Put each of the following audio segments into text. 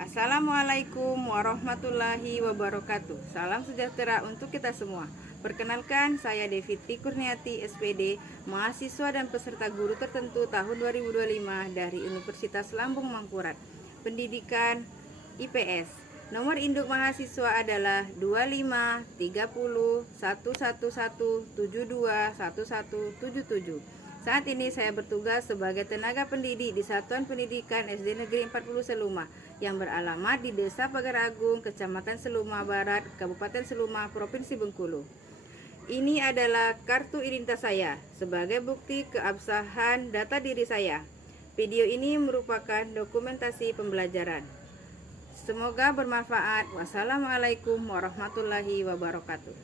Assalamualaikum warahmatullahi wabarakatuh. Salam sejahtera untuk kita semua. Perkenalkan, saya Devitri Kurniati, SPD, mahasiswa dan peserta guru tertentu tahun 2025 dari Universitas Lambung Mangkurat, Pendidikan IPS. Nomor induk mahasiswa adalah 25 30 111 72 1177. Saat ini saya bertugas sebagai tenaga pendidik di Satuan Pendidikan SD Negeri 40 Seluma yang beralamat di Desa Pagar Agung, Kecamatan Seluma Barat, Kabupaten Seluma, Provinsi Bengkulu. Ini adalah kartu identitas saya sebagai bukti keabsahan data diri saya. Video ini merupakan dokumentasi pembelajaran. Semoga bermanfaat. Wassalamualaikum warahmatullahi wabarakatuh.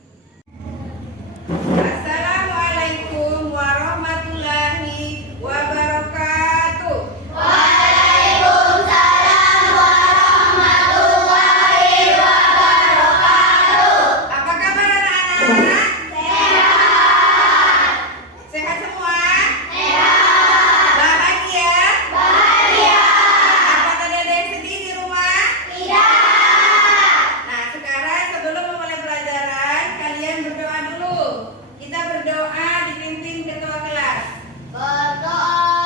Assalamualaikum warahmatullahi wabarakatuh. Waalaikumsalam warahmatullahi wabarakatuh. Apa kabar anak-anak? Sehat. Sehat semua? Sehat. Bahagia? Bahagia. Apa tadi ada yang sedih di rumah? Tidak. Nah, sekarang sebelum memulai pelajaran, kalian berdoa dulu. Kita berdoa dipimpin ketua kelas. Berdoa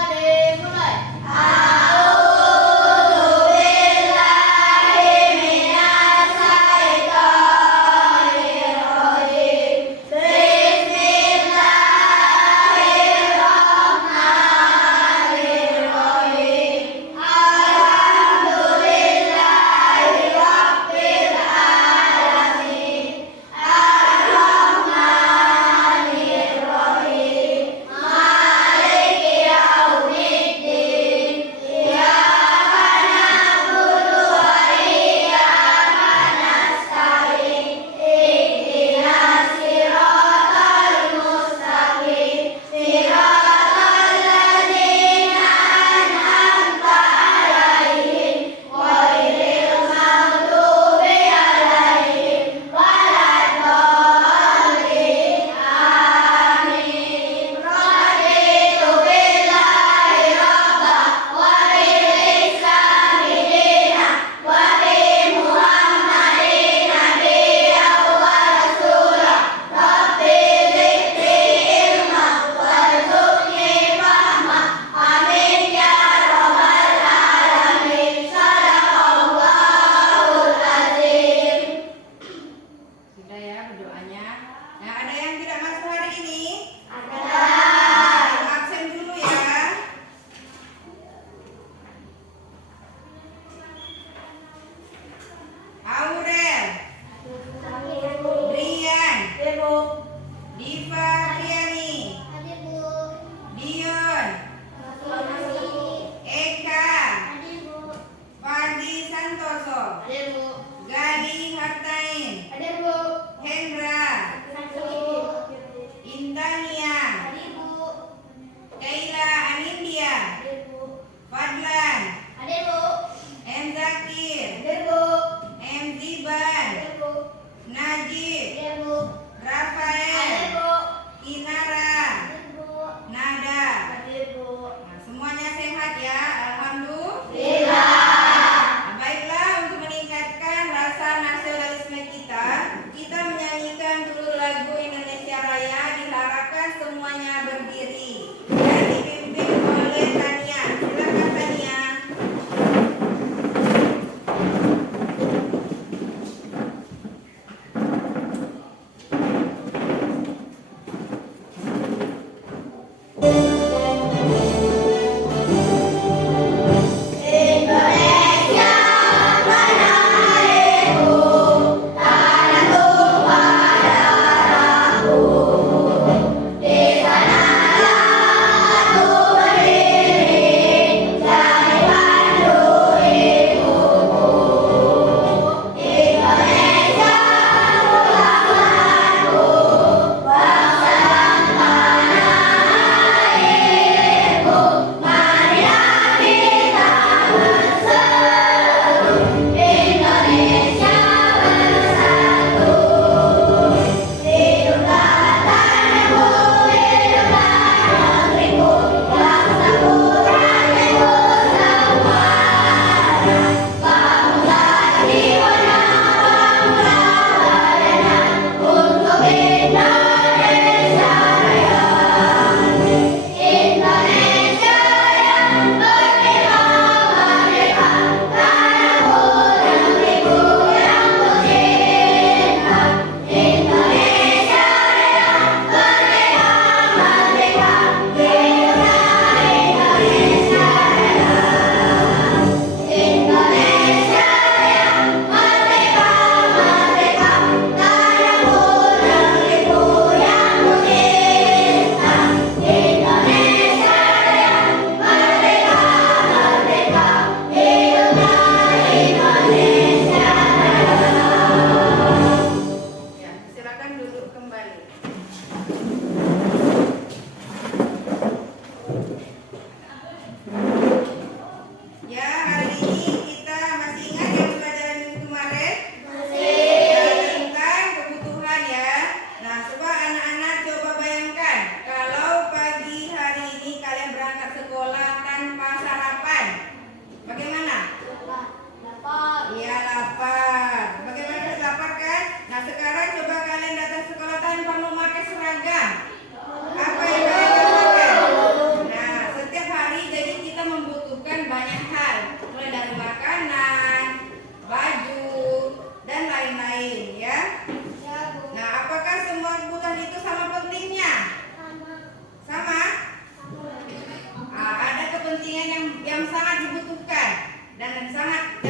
dan yang sangat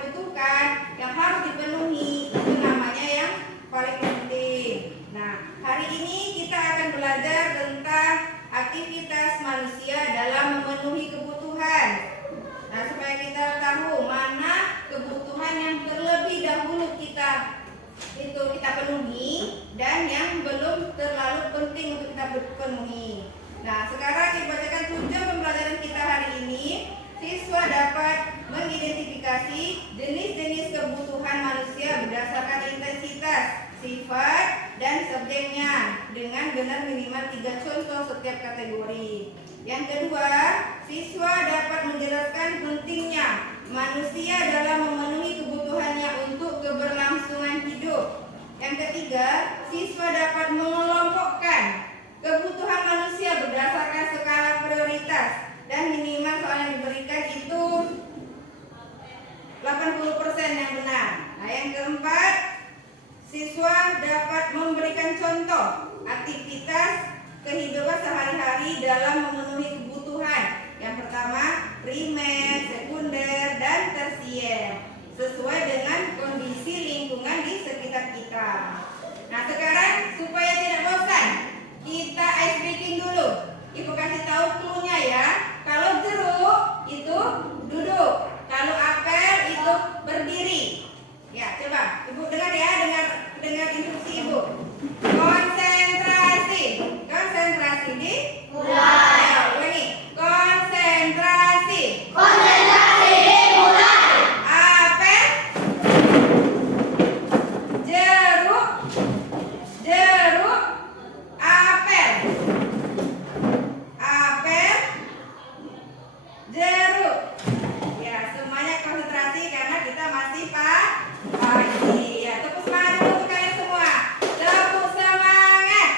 dibutuhkan, yang harus dipenuhi, itu namanya yang paling penting. Nah, hari ini kita akan belajar tentang aktivitas manusia dalam memenuhi kebutuhan. Nah, supaya kita tahu mana kebutuhan yang terlebih dahulu kita penuhi dan yang belum terlalu penting untuk kita penuhi. Nah, sekarang dibacakan tujuan pembelajaran kita hari ini. Siswa dapat mengidentifikasi jenis-jenis kebutuhan manusia berdasarkan intensitas, sifat, dan subjeknya dengan benar minimal 3 contoh setiap kategori. Yang kedua, siswa dapat menjelaskan pentingnya manusia dalam memenuhi kebutuhannya untuk keberlangsungan hidup. Yang ketiga, siswa dapat mengelompokkan kebutuhan manusia berdasarkan skala prioritas dan minimal soal yang diberikan itu 80% yang benar. Nah, yang keempat, siswa dapat memberikan contoh aktivitas kehidupan sehari-hari dalam memenuhi kebutuhan. Yang pertama, primer, sekunder, dan tersier, sesuai dengan kondisi lingkungan di sekitar kita. Nah, sekarang supaya tidak bosan, kita ice breaking dulu. Ibu kasih tahu clue-nya ya. Kalau jeruk itu duduk, kalau apel itu berdiri. Ya, coba Ibu dengar ya, dengar instruksi Ibu. Konsentrasi di Mulai. Ayo, ulangi. Konsentrasi. Konsentrasi dimulai. Apel, jeruk, apel, jeruk. Ya, semuanya konsentrasi karena kita masih pagi. Ya, tepuk semangat dulu untuk kalian semua. Tepuk semangat.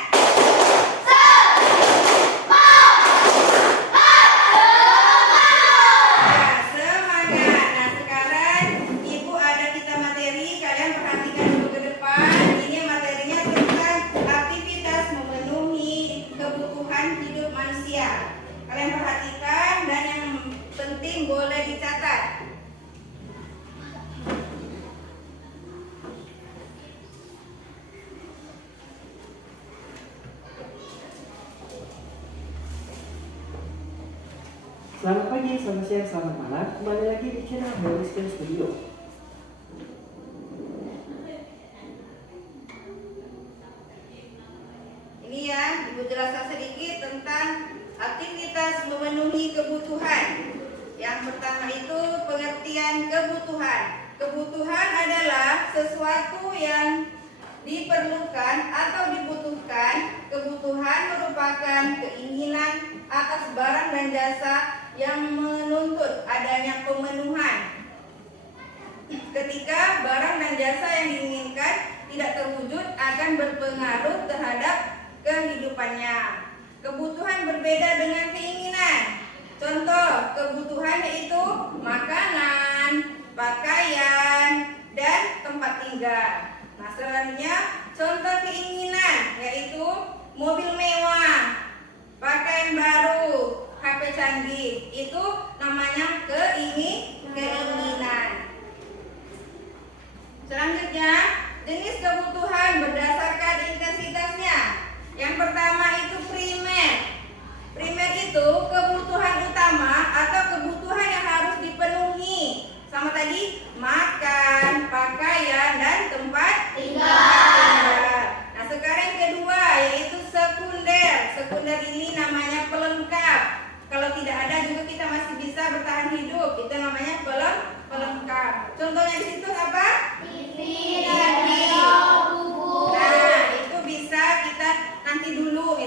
Ya, semangat. Nah, sekarang Ibu ada kita materi, kalian perhatikan dulu ke depan. Ini materinya tentang aktivitas memenuhi kebutuhan hidup manusia. Kalian perhatikan dan yang penting boleh dicatat. Selamat pagi, selamat siang, selamat malam. Kembali lagi di channel Holistic Studio. Ini ya, Ibu jelaskan sedikit tentang aktivitas memenuhi kebutuhan. Yang pertama itu pengertian kebutuhan. Kebutuhan adalah sesuatu yang diperlukan atau dibutuhkan. Kebutuhan merupakan keinginan atas barang dan jasa yang menuntut adanya pemenuhan. Ketika barang dan jasa yang diinginkan tidak terwujud akan berpengaruh terhadap kehidupannya. Kebutuhan berbeda dengan keinginan. Contoh kebutuhan yaitu makanan, pakaian, dan tempat tinggal. Nah, selanjutnya contoh keinginan yaitu mobil mewah, pakaian baru, HP canggih. Itu namanya keinginan. Selanjutnya, jenis kebutuhan berdasarkan intensitasnya. Yang pertama itu primer. Primer itu kebutuhan utama atau kebutuhan yang harus dipenuhi. Sama tadi, makan, pakaian, dan tempat tinggal. Nah, sekarang yang kedua yaitu sekunder. Sekunder ini namanya pelengkap. Kalau tidak ada juga kita masih bisa bertahan hidup. Itu namanya pelengkap. Contohnya di situ apa? TV. Nah, itu bisa kita nanti dulu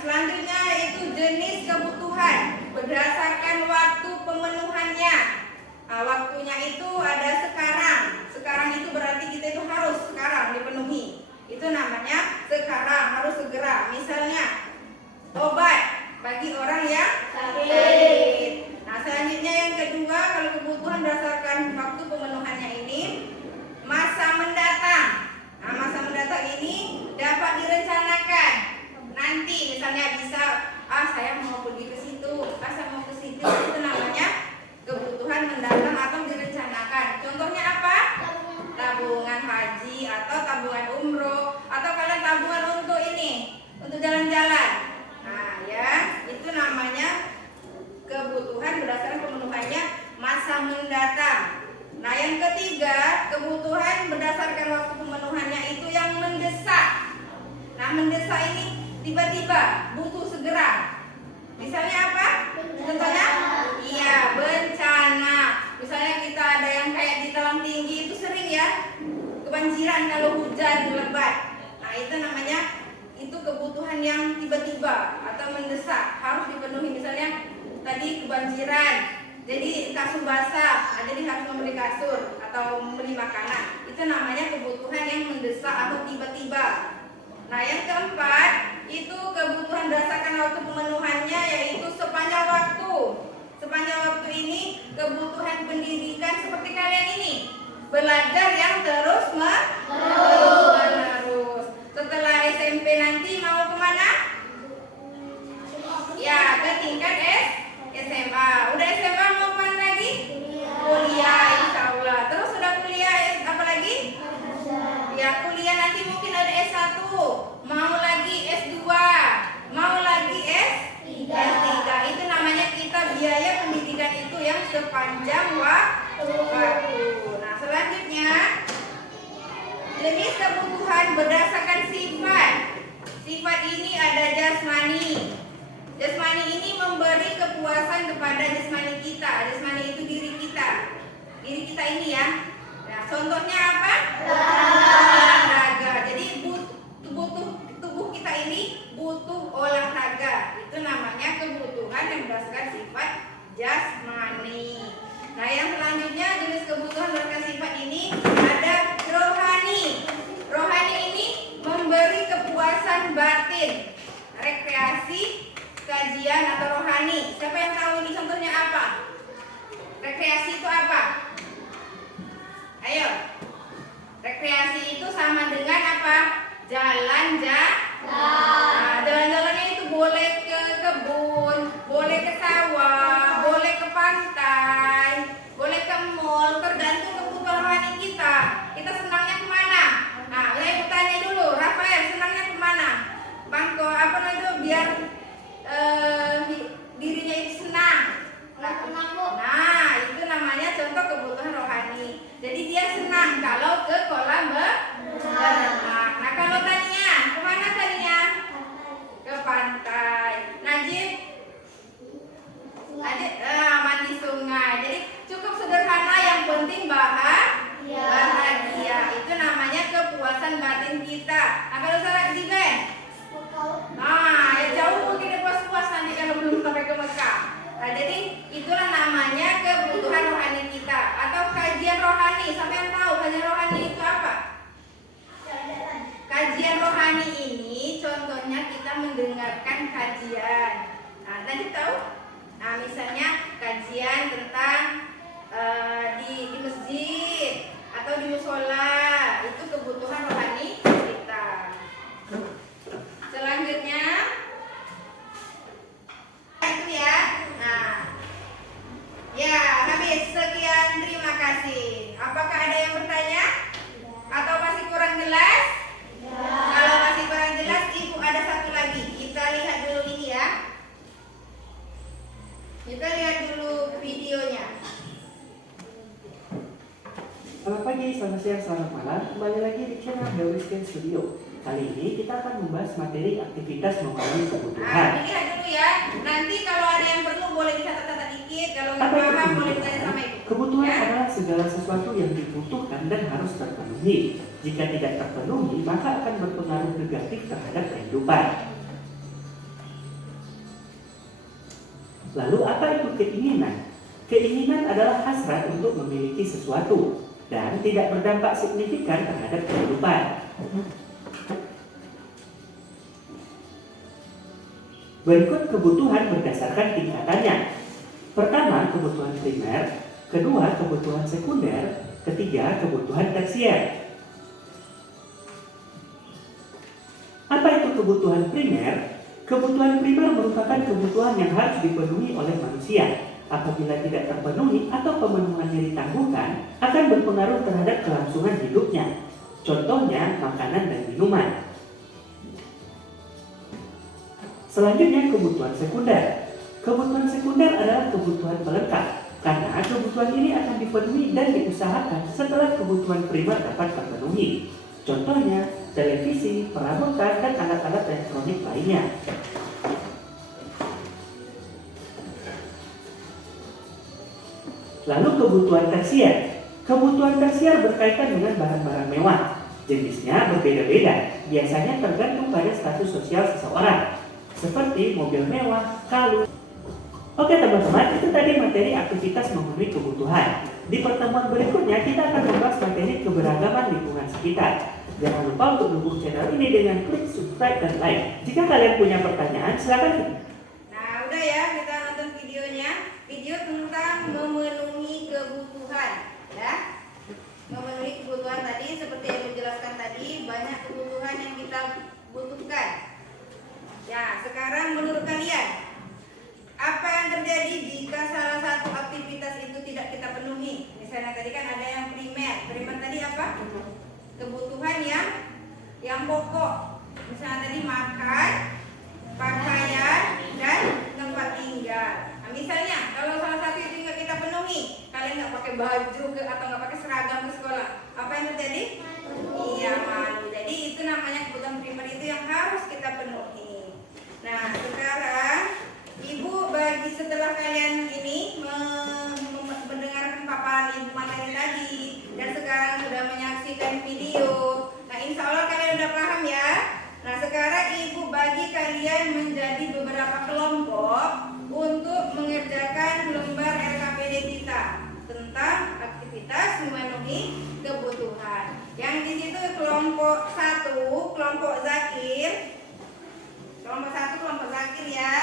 selanjutnya itu jenis kebutuhan berdasarkan waktu pemenuhannya. Nah, waktunya itu ada sekarang. Sekarang itu berarti kita itu harus sekarang dipenuhi. Itu namanya sekarang, harus segera. Misalnya obat bagi orang yang sakit. Nah, selanjutnya yang kedua, kalau kebutuhan berdasarkan waktu pemenuhannya ini masa mendatang. Nah, masa mendatang ini dapat direncanakan. Nanti misalnya bisa, saya mau pergi ke situ, saya mau ke situ. Itu namanya kebutuhan mendatang atau direncanakan. Contohnya apa? Tabungan haji atau tabungan umroh, atau kalian tabungan untuk ini, untuk jalan-jalan. Nah, ya, itu namanya kebutuhan berdasarkan pemenuhannya masa mendatang. Nah, yang ketiga, kebutuhan berdasarkan waktu pemenuhannya itu yang mendesak. Nah, mendesak ini tiba-tiba, butuh segera. Misalnya apa? Contohnya? Iya, bencana. Misalnya kita ada yang kayak di Talang Tinggi itu sering ya kebanjiran kalau hujan lebat. Nah, itu namanya itu kebutuhan yang tiba-tiba atau mendesak, harus dipenuhi. Misalnya tadi kebanjiran, jadi kasur basah, jadi harus membeli kasur atau membeli makanan. Itu namanya kebutuhan yang mendesak atau tiba-tiba. Nah, yang keempat itu kebutuhan berdasarkan waktu pemenuhannya yaitu sepanjang waktu. Sepanjang waktu ini kebutuhan pendidikan seperti kalian ini, belajar yang terus menerus. Setelah SMP nanti mau kemana? Ya, ke tingkat SMA. Udah SMA mau kemana lagi? Kuliah, insya Allah. Terus sudah kuliah apa lagi? Ya, kuliah nanti mungkin ada S1, mau lagi S2, mau lagi S3. Itu namanya kita biaya pendidikan itu yang sepanjang waktu. Nah, selanjutnya jenis kebutuhan berdasarkan sifat. Sifat ini ada jasmani. Jasmani ini memberi kepuasan kepada jasmani kita. Jasmani itu diri kita. Diri kita ini ya. Nah, contohnya apa? Olahraga. Jadi tubuh kita ini butuh olahraga. Itu namanya kebutuhan yang berdasarkan sifat jasmani. Nah, yang selanjutnya jenis kebutuhan berdasarkan sifat ini ada rohani. Rohani ini memberi kepuasan batin, rekreasi, kajian atau rohani. Siapa yang tahu ini contohnya apa? Rekreasi itu apa? Ayo. Rekreasi itu sama dengan apa? Jalan-jalan. Nah, jalan-jalannya itu boleh ke kebun, boleh ke sawah, boleh ke pantai, boleh ke mall, tergantung kebutuhan rohani kita. Kita senangnya kemana? Nah, saya bertanya dulu, Rafael senangnya kemana? Bangko apa namanya biar dirinya itu senang. Nah, itu namanya contoh kebutuhan rohani. Jadi dia senang kalau ke kolam berenang. Nah, kalau tadinya kemana tadinya? Ke pantai. Najib mandi sungai. Jadi cukup sederhana, yang penting bahagia. Itu namanya kepuasan batin kita. Nah, kalau salah Ziben, ya jauh mungkin puas-puas nanti kalau belum sampai ke Mekah. Nah, jadi itulah namanya kebutuhan rohani kita atau kajian rohani. Siapa yang tahu kajian rohani itu apa? Kajian rohani ini contohnya kita mendengarkan kajian. Nah, tadi tahu? Nah, misalnya kajian tentang di masjid atau di musola, itu kebutuhan rohani kita. Selanjutnya itu ya. Nah, ya habis. Sekian, terima kasih. Apakah ada yang bertanya? Atau masih kurang jelas? Kalau masih kurang jelas, Ibu ada satu lagi. Kita lihat dulu ini ya. Kita lihat dulu videonya. Selamat pagi, selamat siang, selamat malam. Kembali lagi di channel Hewiskin Studio. Kali ini kita akan membahas materi aktivitas memenuhi kebutuhan. Nah, lihat dulu ya. Nanti kalau ada yang perlu boleh dicatat-catat dikit. Kalau nggak paham boleh ditanya sama Ibu. Kebutuhan Ya. adalah segala sesuatu yang dibutuhkan dan harus terpenuhi. Jika tidak terpenuhi, maka akan berpengaruh negatif terhadap kehidupan. Lalu apa itu keinginan? Keinginan adalah hasrat untuk memiliki sesuatu dan tidak berdampak signifikan terhadap kehidupan. Berikut kebutuhan berdasarkan tingkatannya. Pertama, kebutuhan primer, kedua, kebutuhan sekunder, ketiga, kebutuhan tersier. Apa itu kebutuhan primer? Kebutuhan primer merupakan kebutuhan yang harus dipenuhi oleh manusia. Apabila tidak terpenuhi atau pemenuhannya ditangguhkan, akan berpengaruh terhadap kelangsungan hidupnya. Contohnya, makanan dan minuman. Selanjutnya, kebutuhan sekunder. Kebutuhan sekunder adalah kebutuhan pelengkap, karena kebutuhan ini akan dipenuhi dan diusahakan setelah kebutuhan primer dapat terpenuhi. Contohnya, televisi, perabotan, dan alat-alat elektronik lainnya. Lalu kebutuhan tersier. Kebutuhan tersier berkaitan dengan barang-barang mewah. Jenisnya berbeda-beda, biasanya tergantung pada status sosial seseorang, seperti mobil mewah, kalung. Oke teman-teman, itu tadi materi aktivitas memenuhi kebutuhan. Di pertemuan berikutnya kita akan membahas materi keberagaman lingkungan sekitar. Jangan lupa untuk dukung channel ini dengan klik subscribe dan like. Jika kalian punya pertanyaan, silakan. Nah, udah ya, kita nonton videonya. Video tentang memenuhi kebutuhan, ya. Memenuhi kebutuhan tadi seperti yang dijelaskan tadi, banyak kebutuhan yang kita butuhkan. Ya, sekarang menurut kalian, apa yang terjadi jika salah satu aktivitas itu tidak kita penuhi? Misalnya tadi kan ada yang primer. Primer tadi apa? Kebutuhan yang pokok. Misalnya tadi makan, pakaian, dan tempat tinggal. Nah, misalnya kalau salah satu itu nggak kita penuhi, kalian nggak pakai baju atau nggak pakai seragam ke sekolah, apa yang terjadi? Iya, malu. Jadi itu namanya kebutuhan primer itu yang harus kita penuhi. Nah, sekarang Ibu bagi setelah kalian ini mendengarkan paparan Ibu materi tadi dan sekarang sudah menyaksikan video. Nah, insya Allah kalian udah paham ya. Nah, sekarang Ibu bagi kalian menjadi beberapa kelompok untuk mengerjakan lembar LKPD kita tentang aktivitas memenuhi kebutuhan. Yang di situ kelompok 1, kelompok Zakir. Kelompok 1 kelompok Zakir ya.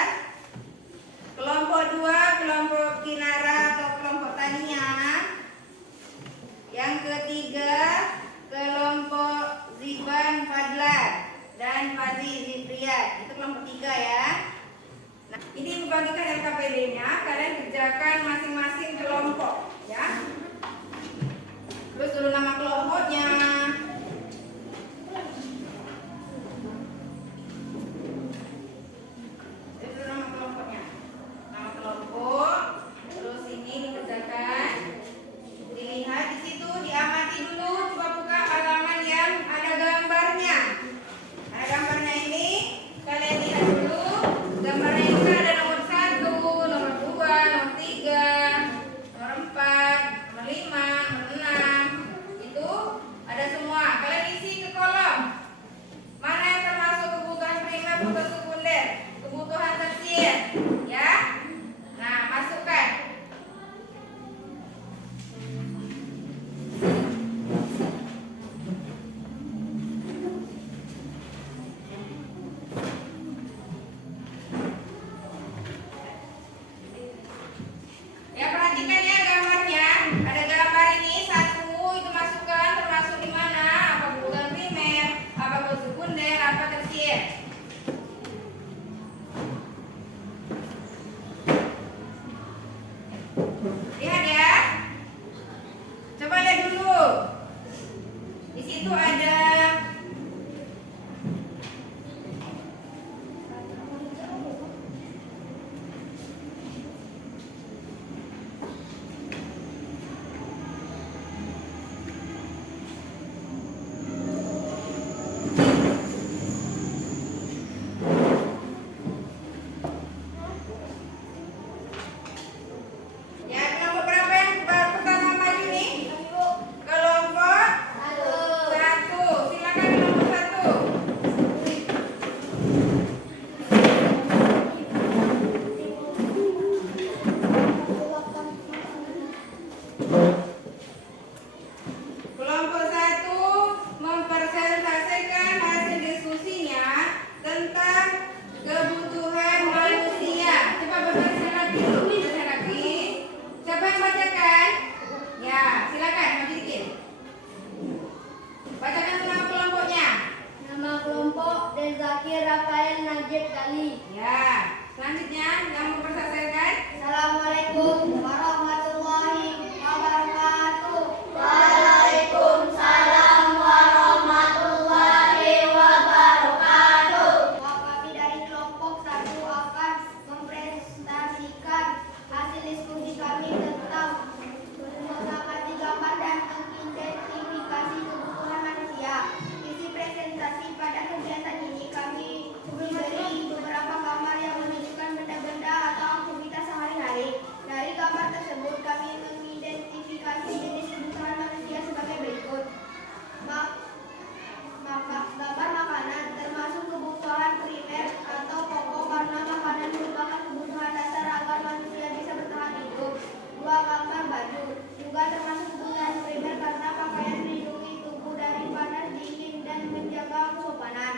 Kelompok 2 kelompok Kinara atau kelompok Tania. Yang ketiga kelompok Ziban Fadlan dan Fazi Zipriat. Itu kelompok 3 ya. Nah, ini membagikan LKPD-nya, kalian kerjakan masing-masing kelompok ya. Terus dulu nama kelompoknya. Terus ini dikerjakan, dilihat di situ, diamati dulu, coba buka halaman yang ada gambarnya. Nah, gambarnya ini kalian lihat dulu. Gambarnya itu ada nomor 1, nomor 2, nomor 3, nomor 4, nomor 5, nomor 6. Itu ada semua. Kalian isi ke kolom. Mana yang termasuk kebutuhan primer, kebutuhan sekunder, kebutuhan tersier, ya? Nah, masukkan. Ya, perhatikan ya gambarnya. Ada gambar ini 1, itu masukkan termasuk di mana? Apa kebutuhan primer, apa kebutuhan sekunder, apa tersier. Lihat ya. Coba lihat dulu. Di situ ada ya, kelompok berapa? Zakir Rafael Najib Gali. Ya, selanjutnya yang memperselesaikan. Assalamualaikum warahmatullahi wabarakatuh. Waalaikumsalam warahmatullahi wabarakatuh. Kami dari kelompok 1 akan mempresentasikan hasil diskusi kami tentang mengamati gambar dan mengidentifikasi kebutuhan manusia. Isi presentasi pada kegiatan ini kami memberi beberapa gambar yang menunjukkan benda-benda atau aktivitas sehari-hari. Dari gambar tersebut kami mengidentifikasi jenis kebutuhan manusia sebagai berikut. Gambar makanan termasuk kebutuhan primer atau pokok karena makanan merupakan kebutuhan dasar agar manusia bisa bertahan hidup. 2. Gambar baju juga termasuk kebutuhan primer karena pakaian melindungi tubuh dari panas, dingin, dan menjaga kesopanan.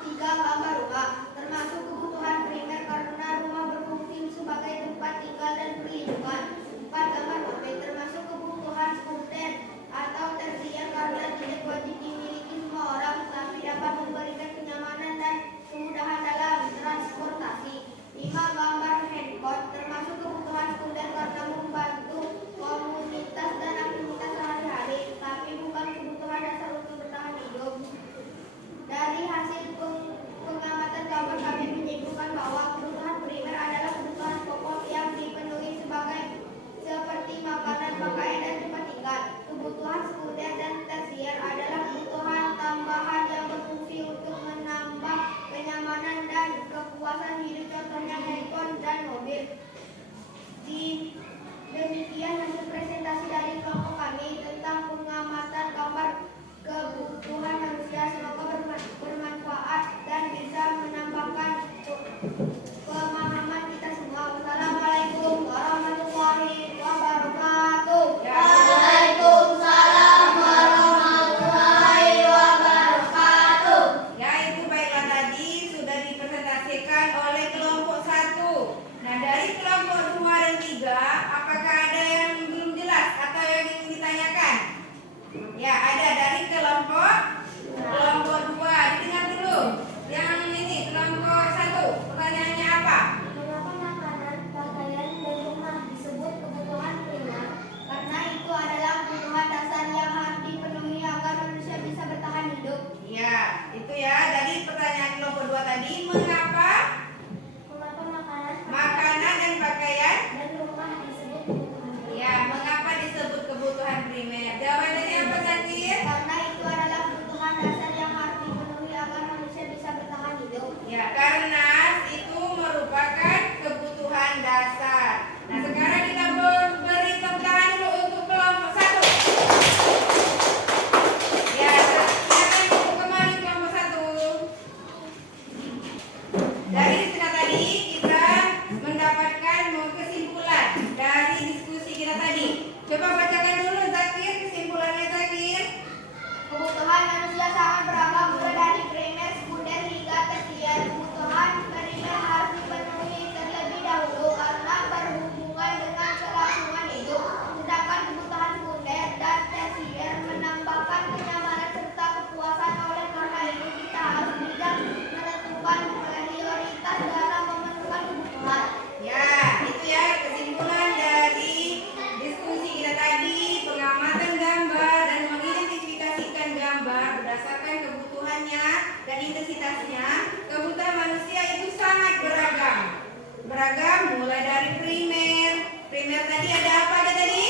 3. Gambar rumah termasuk kebutuhan primer karena rumah berfungsi sebagai tempat tinggal dan perlindungan. 4. Gambar mobil termasuk kebutuhan sekunder atau tersier karena tidak wajib dimiliki semua orang tapi dapat memberikan kenyamanan dan kemudahan dalam transportasi. 5. Gambar handphone termasuk kebutuhan sekunder karena membantu komunitas dan aktivitas sehari-hari tapi bukan kebutuhan dasar untuk bertahan hidup. Dari hasil pengamatan gambar kami menyimpulkan bahwa kebutuhan primer adalah kebutuhan pokok yang dipenuhi seperti makanan, pakaian, dan tempat tinggal. Kebutuhan sekunder dan tersier adalah kebutuhan tambahan yang berfungsi untuk menambah kenyamanan dan kepuasan hidup, contohnya handphone dan mobil. Demikian hasil presentasi dari kelompok kami tentang pengamatan gambar kebutuhan manusia. Semoga bermanfaat dan bisa menambahkan pemahaman kita semua. Wassalamualaikum warahmatullahi wabarakatuh. Waalaikumsalam warahmatullahi wabarakatuh. Ya, itu baiklah tadi sudah dipresentasikan oleh kelompok 1. Nah, dari kelompok 2 dan 3, apakah ada yang belum jelas atau yang ingin ditanyakan? Ya, ada dari kelompok 2. Didengar dulu. Yang ini kelompok 1. Pertanyaannya apa? Mengapa makanan, pakaian, dan rumah disebut kebutuhan primer? Karena itu adalah kebutuhan dasar yang harus dipenuhi agar manusia bisa bertahan hidup. Ya, itu ya. Dari pertanyaan kelompok 2 tadi, mengapa Mengapa makanan, makanan dan pakaian? dan rumah disebut kebutuhan primer? Ya, mengapa disebut kebutuhan primer? Jawabannya apa tadi? Karena itu adalah kebutuhan dasar yang harus dipenuhi agar manusia bisa bertahan hidup. Ya, karena itu merupakan kebutuhan dasar. Nah, sekarang kita beri tepuk tangan dulu untuk kelompok 1. Ya, silakan untuk kembali kelompok 1. Dari istilah tadi kita mendapatkan kesimpulan dari diskusi kita tadi. Coba bacakan dulu Zakir kesimpulannya Zakir. Kebutuhan manusia sangat beragam mulai dari primer, sekunder hingga tersier. Kebutuhan primer harus dipenuhi terlebih dahulu karena berhubungan dengan kelangsungan hidup. Sedangkan kebutuhan sekunder dan tersier menambahkan kenyamanan serta kepuasan. Oleh karena itu kita harus bijak menentukan prioritas dalam memenuhi kebutuhan. Ya, itu ya kesimpulan dari diskusi kita tadi, pengamatan gambar dan mengidentifikasikan gambar berdasarkan kebutuhannya dan intensitasnya. Kebutuhan manusia itu sangat beragam. Beragam mulai dari primer. Primer tadi ada apa aja tadi?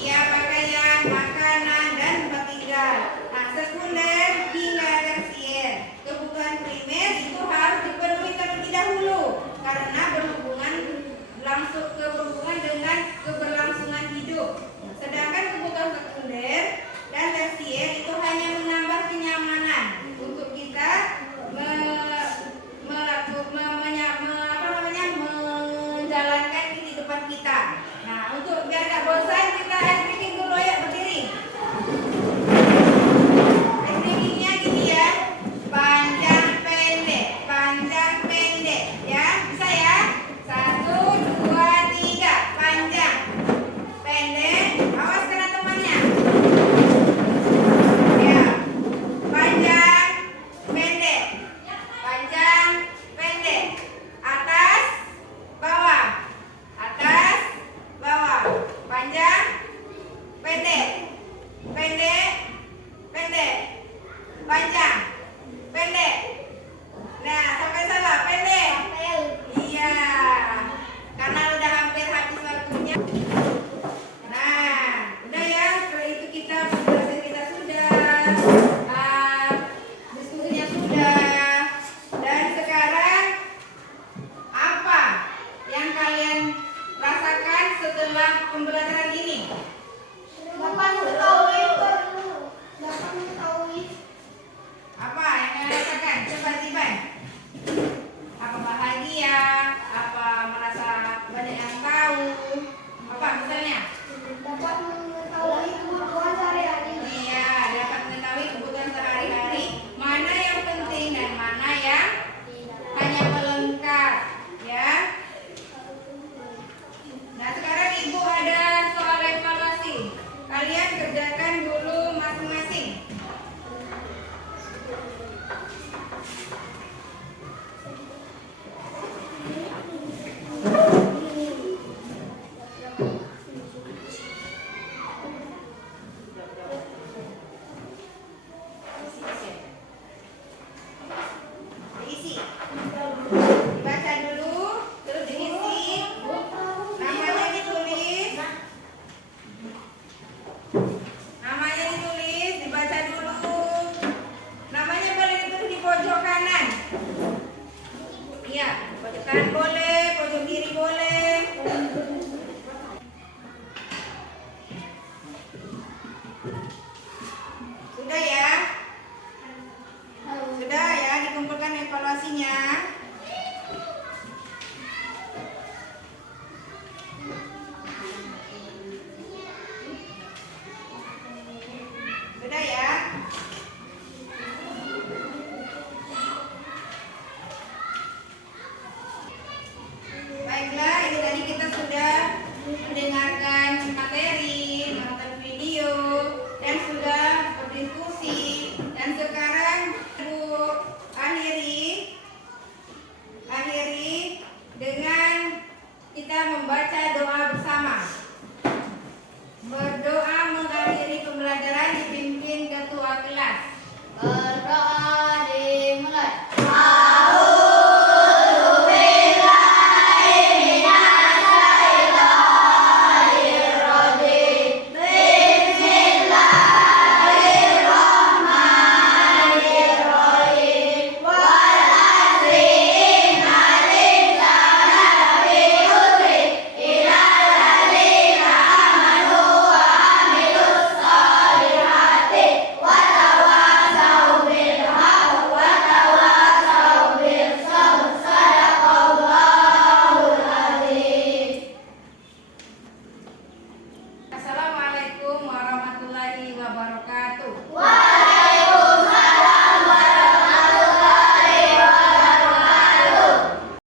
Iya, pakaian, makanan, dan tempat tinggal. Nah, sekunder hingga tersier. Kebutuhan primer itu harus dipenuhi terlebih dahulu karena berhubungan dengan keberlangsungan hidup. Sedangkan kebutuhan sekunder dan tersier itu hanya menambah kenyamanan untuk kita menjalankan kehidupan kita. semuanya.